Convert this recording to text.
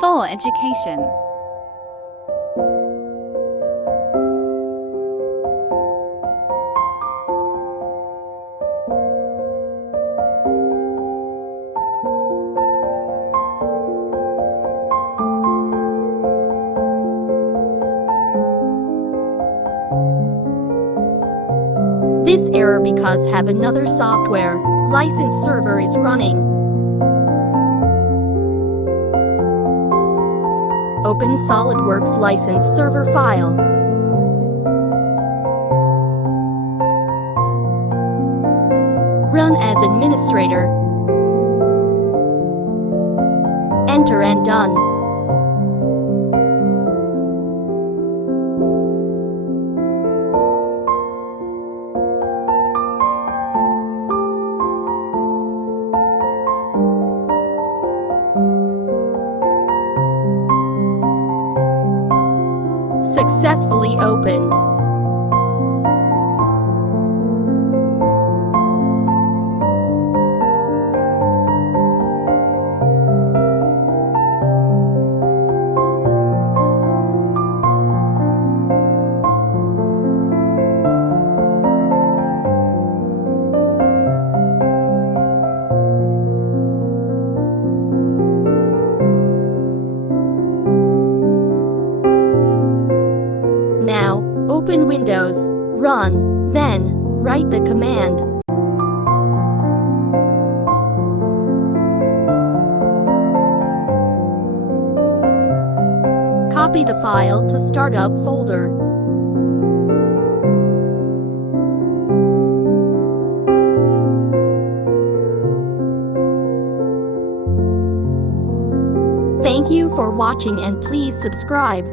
For education. This error because have another software license server is running. Open SolidWorks license server file. Run as administrator. Enter and done. Successfully opened. Now, open Windows, run, then, write the command. Copy the file to Startup folder. Thank you for watching and please subscribe.